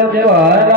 agora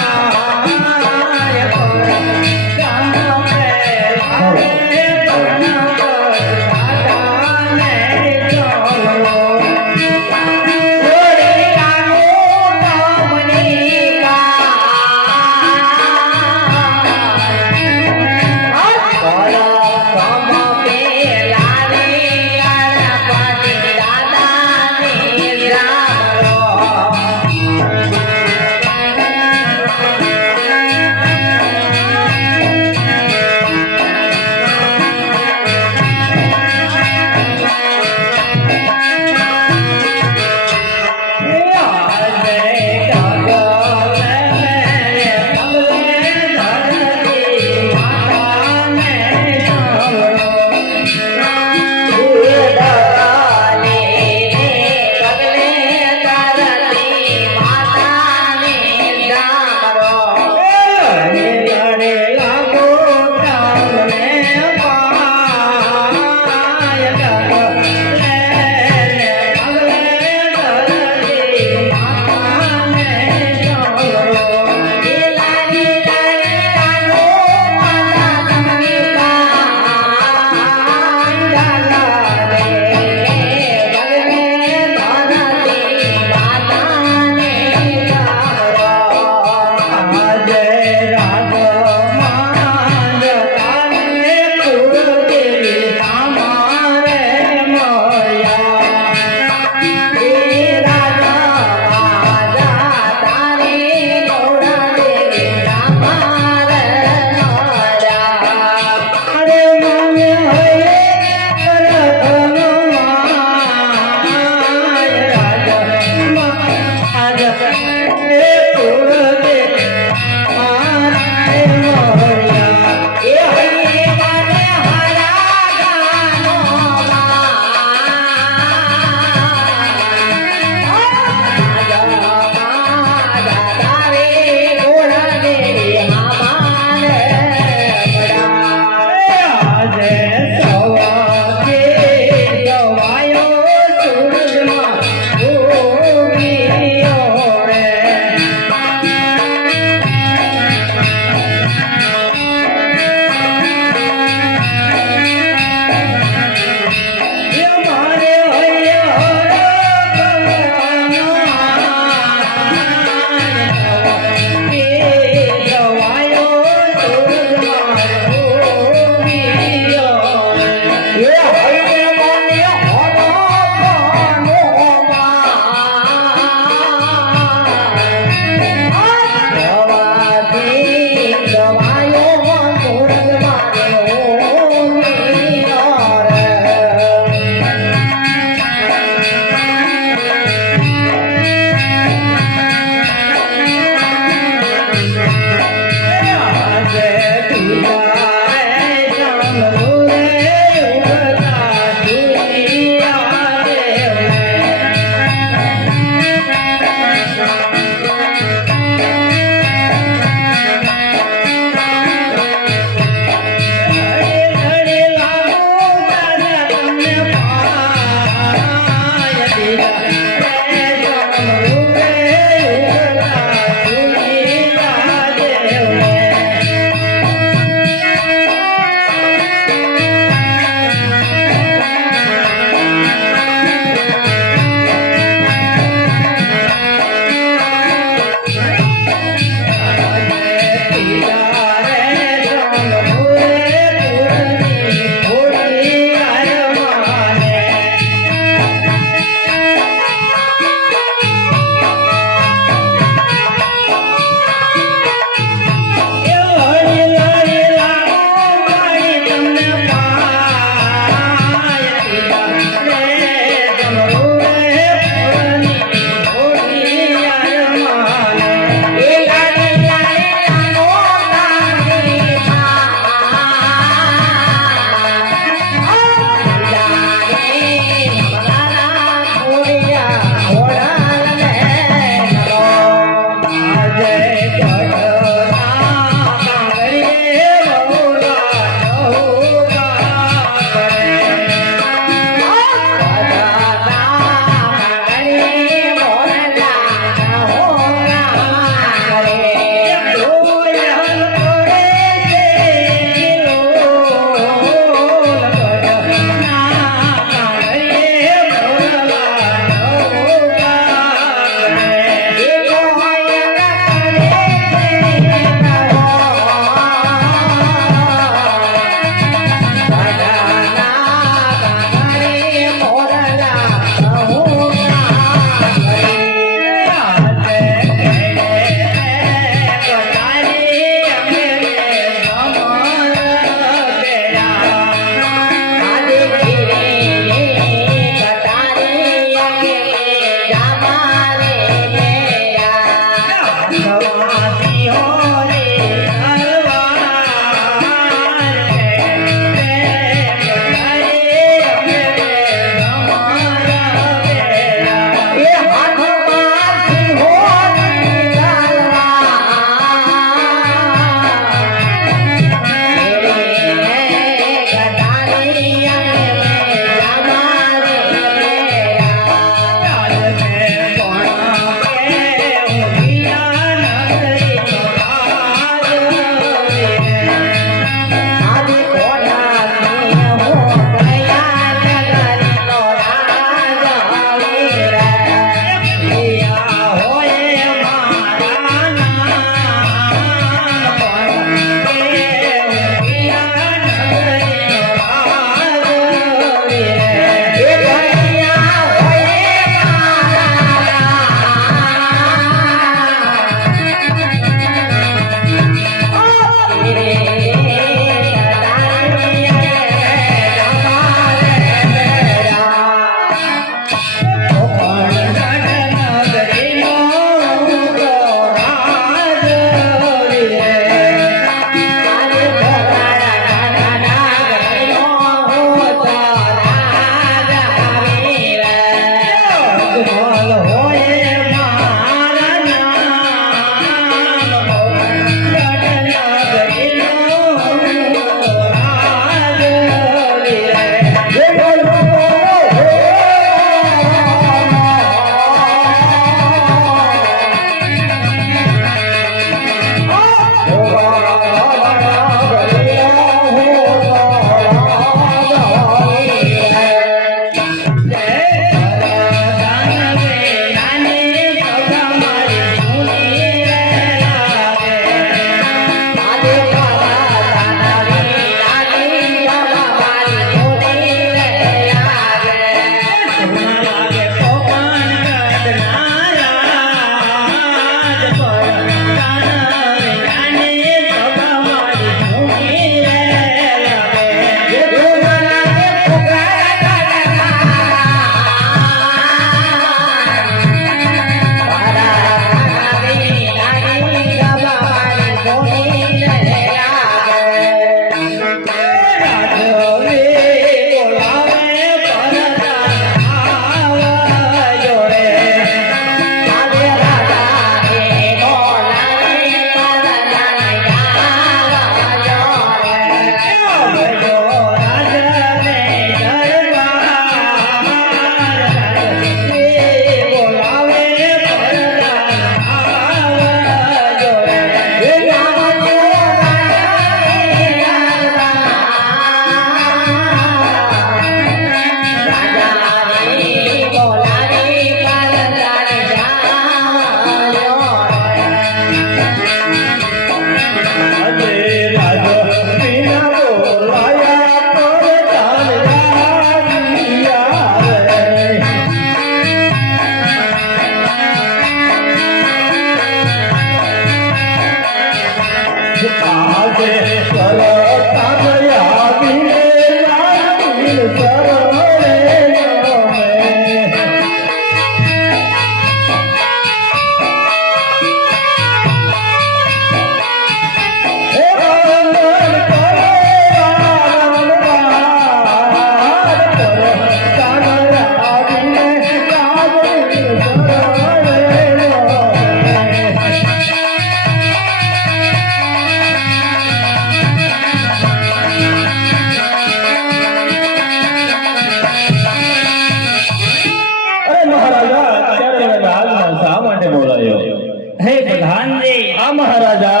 મહારાજા.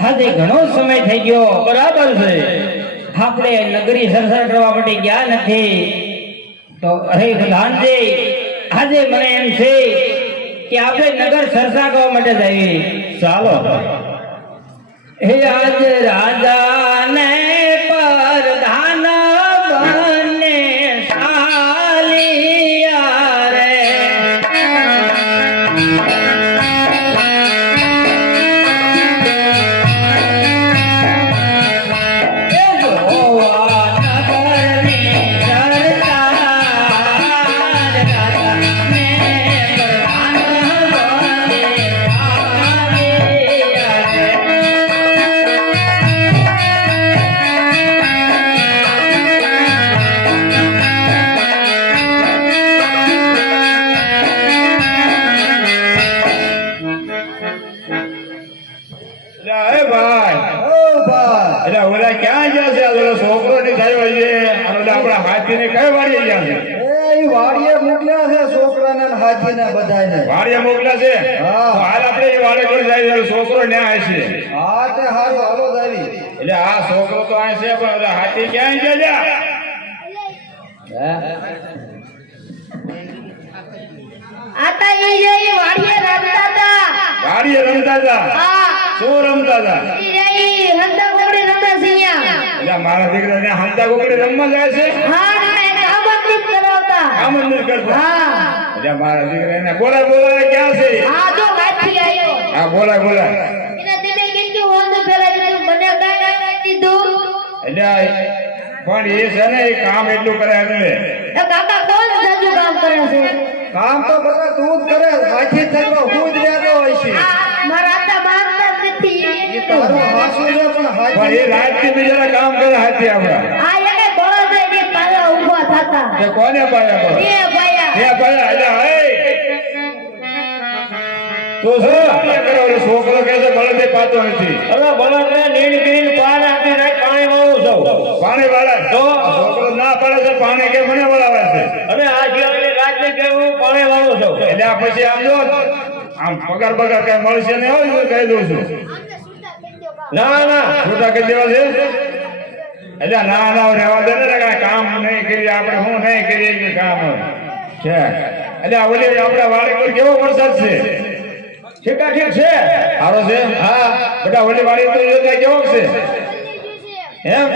આજે ઘણો સમય થઈ ગયો. બરાબર છે. આપણે નગરી સરસર કરવા માટે ગયા નથી. તો અરે પ્રધાનજી આજે મને એમ છે કે આપણે નગર સરસા કરવા માટે જઈએ. ચાલો. હે આજ રાજા ઓલા હાથી ક્યાં ગયા છે આતા ઈ રે ઈ વાડીએ રમતા તા વાડીએ રમતા હતા? શું રમતા હતા? ઈ હંતા કોડી રમતા સિયા એટલે મારા દીકરા હંતા કોકડે રમવા જાય છે? હા કરાવતા. કરતા? હા. એટલે મારા દીકરા એને બોલા બોલાય ક્યાં છે? હા જો આવ્યો હા બોલાય બોલાય. એને તમે કીધું હોંદ કીધું મને કાંઈ કીધું એટલે પણ એ છે ને એ કામ એટલું કરે એટલે એ કાકા કોણ કામ કરે છે? કામ તો બધા તું જ કરે હાથી થયો હું જ રહેતો હોય છે. મારા આતા મારતા નથી. એ કીધું. હાસુ છે પણ પણ હાથી એ રાજથી બીજા કામ કરે હાથી આપડા આ એને દે પાછા ઊભા થતા. તે કોને પાયા એ ભયા હે પાયા એટલે હે તો છોકરો કે છે બળદે પાતો નથી. અરે બળદને નીણ નીણ પાર આપી રાખ પાણી વાળું છું. પાણી વાળા? તો? છોકરો ના પડે છે પાણી કે મને વળાવે છે? અને આ જીવનની કે હું પાણી વાળું છું. એટલે પછી આમ જો આમ પગાર પગાર કઈ મળશે ને હોય કહી દઉં છું. ના ના. છૂટા કરી દેવા છે? એટલે ના ના રહેવા દે ને કામ નહીં કરીએ આપણે હું નહીં કરીએ કામ છે. એટલે ઓલી આપણા વાડી પર કેવો વરસાદ છે? ઠીકા ઠીક છે. હારો છે? હા. બધા ઓલી વાળી તો યોજના કેવો છે? એમ?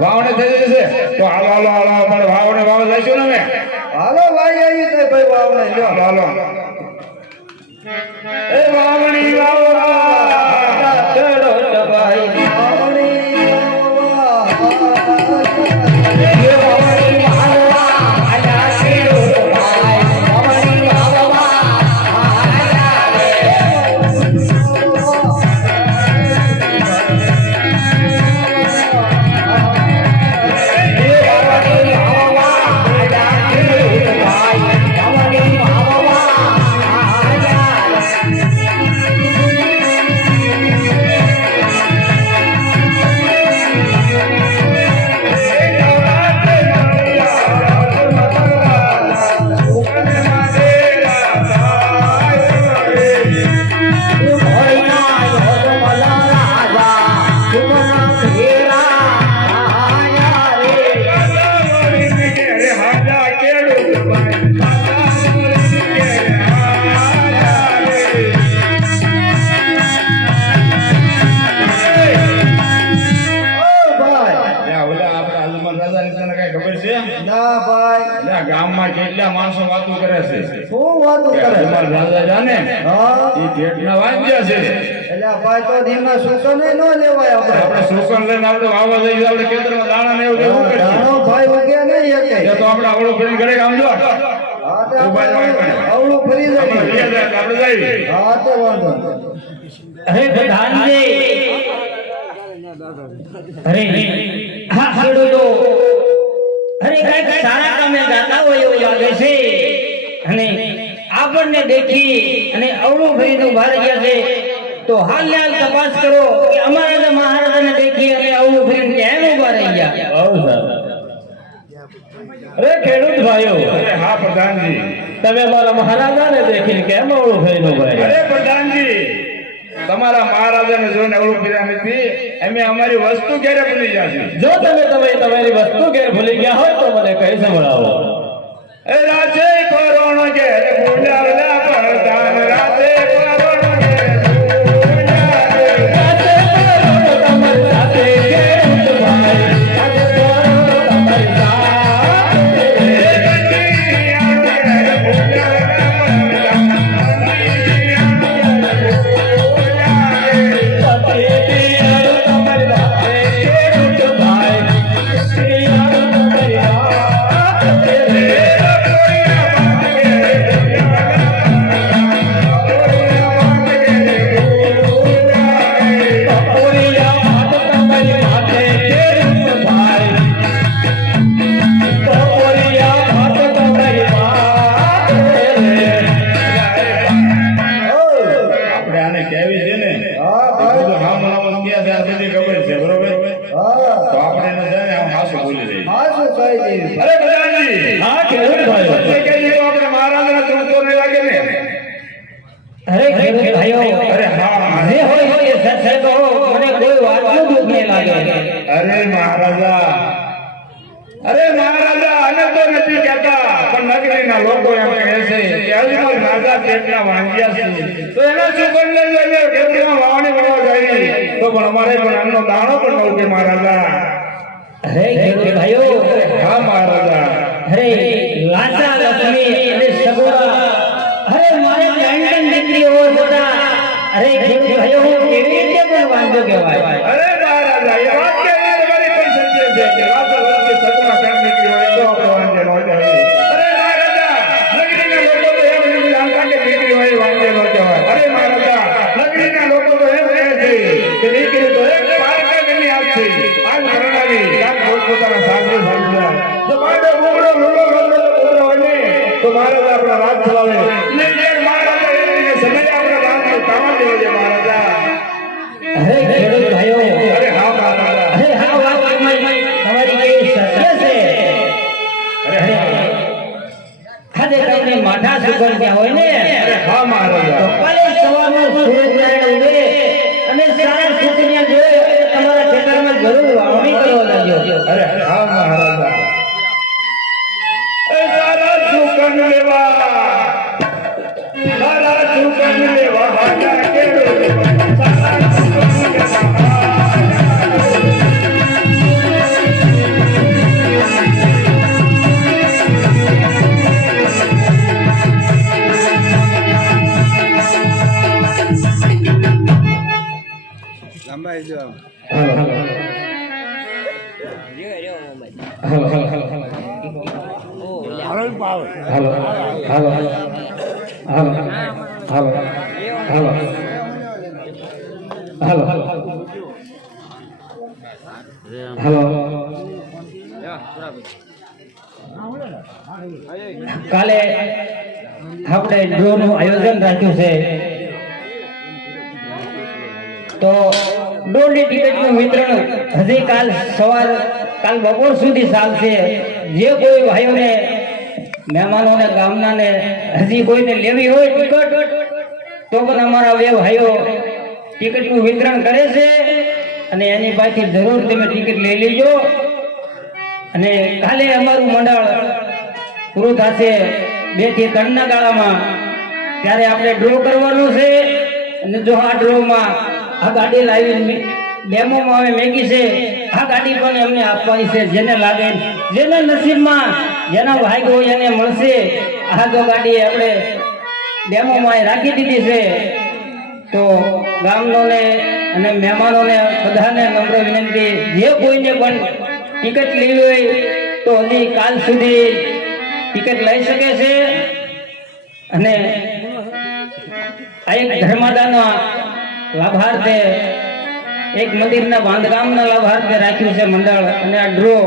વાવણે થઈ જશે? તો હાલો હાલો હાલો આપણે વાવણે વાવ જઈશું ને અમે. હાલો ભાઈ આવી તો ભાઈ વાવણે. લ્યો. હાલો હાલો. એ વાવણી વાવવા ના ભાઈ. ગામમાં કેટલા માણસો વાતો કરે છે. શું વાતો કરે? હનુમાન રાજા જાને હા. એ ભેટના વાંચ્યા છે. એટલે ભાઈ તો ધીમા સુકને ન લેવાય આપણે. આપણે શોષણ લઈને આપણે વાવવા જઈએ આપણે ખેતરમાં દાણા ને એવું લેવું કરીએ દાણો ભાઈ ઉગે નહીં એ તો આપણે આવડું ફરીને ઘરે જો હા તે ફરી જાય આપણે જઈએ હા વાંધો. અરે પ્રધાનજી. અરે હા સારા કામે ગાતા હોય એવું લાગે છે. અને આપણને દેખી અને અવળું ફરીને ઊભા રહ્યા છે. તો હાલ ને હાલ તપાસ કરો કે અમારા જે મહારાજાને દેખી અને અવળું ફરીને કેમ ઊભા રહી ગયા? અરે ખેડૂત ભાઈઓ હા પ્રધાનજી. તમે મારા મહારાજાને દેખીને કેમ અવળું થઈને ઊભા રહ્યા? અરે પ્રધાનજી તમારા મહારાજાને જોઈને અવળું પીધા નથી. અમે અમારી વસ્તુ ક્યારે ભૂલી ગયા છે જો તમે તમે તમારી વસ્તુ ઘેર ભૂલી ગયા હોય તો મને કહી સંભળાવો. રાજે કોરોણ ઘેર ભૂલ્યા પ્રધાન રાતે છે ને? હા ભાઈ. તો હા મને કે આ સુધી ખબર છે બરોબર? હા. તો આપણે ન જાય આમ હાસુ બોલી રહી હાસુ કહી દી અરે ગજાનજી હા કેવું ભાઈ સત્ય કહી તો આપણે મહારાજના ત્રણસો ને લાગે ને? અરે ખેડૂત ભાઈઓ અરે હા જે હોય હોય સાહેબ મને કોઈ વાતનું દુઃખ નહીં લાગે. અરે મહારાજા અરે મહારાજા અને તો નથી કહેતા પણ નગરીના લોકો એમ કહે છે કે અજમલ રાજા પેટના વાંગ્યા છે. તો એના સુગંધ લેજો એટલે વાવણી કરવા જાય. તો પણ અમારે પણ આમનો દાણો પણ કે મહારાજા. ખેડૂત ભાઈઓ હા મહારાજા. અરે લાચા લક્ષ્મી અને સગોરા અરે મારે ત્રણ દીકરી હોય બધા અરે ખેડૂત ભાઈઓ હું કેવી રીતે પણ વાંધો કહેવાય? અરે મહારાજા એ વાત કેવી તમારી કોઈ સત્ય છે Aguanta લંબાઈ જો કાલે આપણે ડ્રો નું આયોજન રાખ્યું છે. તો ડોરની ટિકિટનું વિતરણ હજી કાલ સવાર, કાલ બપોર સુધી ચાલશે. જે કોઈ ભાઈઓને, મહેમાનોને, ગામનાને હજી કોઈને લેવી હોય ટિકિટ, તો પણ અમારા બે ભાઈઓ ટિકિટનું વિતરણ કરે છે અને એની પાસેથી જરૂર તમે ટિકિટ લઈ લેજો. અને કાલે અમારું મંડળ પૂરું થશે બેથી ત્રણના ગાળામાં. ત્યારે આપણે ડ્રો કરવાનું છે. અને જો આ ડ્રોમાં આ ગાડી લાવી ડેમોમાં અમે મેગી છે. આ ગાડી પણ એમને આપવાની છે, જેને લાગે, જેના નસીબમાં જેના ભાગ્ય હોય એને મળશે. આ જો ગાડી આપણે ડેમોમાં રાખી દીધી છે, તો ગામનોને અને મહેમાનોને બધાને નમ્ર વિનંતી, જે કોઈને પણ ટિકિટ લેવી હોય, તો હજી કાલ સુધી ટિકિટ લઈ શકે છે. અને આ એક ધર્માદાના લાભાર્થે એક મંદિરના બાંધકામના લાભાર્થે રાખ્યું છે મંડળ અને આ ડ્રો.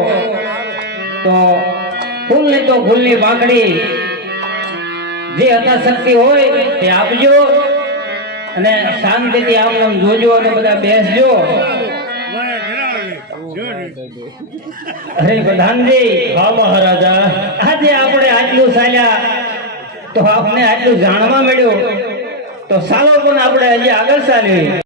તો ફૂલ ને તો ફૂલની પાંખડી જે યથાશક્તિ હોય તે આપજો અને શાંતિથી આમ જોજો અને બધા બેસજો. અરે પ્રધાનજી. હા મહારાજા. આજે આપણે આટલું ચાલ્યા તો આપને આટલું જાણવા મળ્યું. તો સાલો પણ આપણે હજી આગળ ચાલીએ.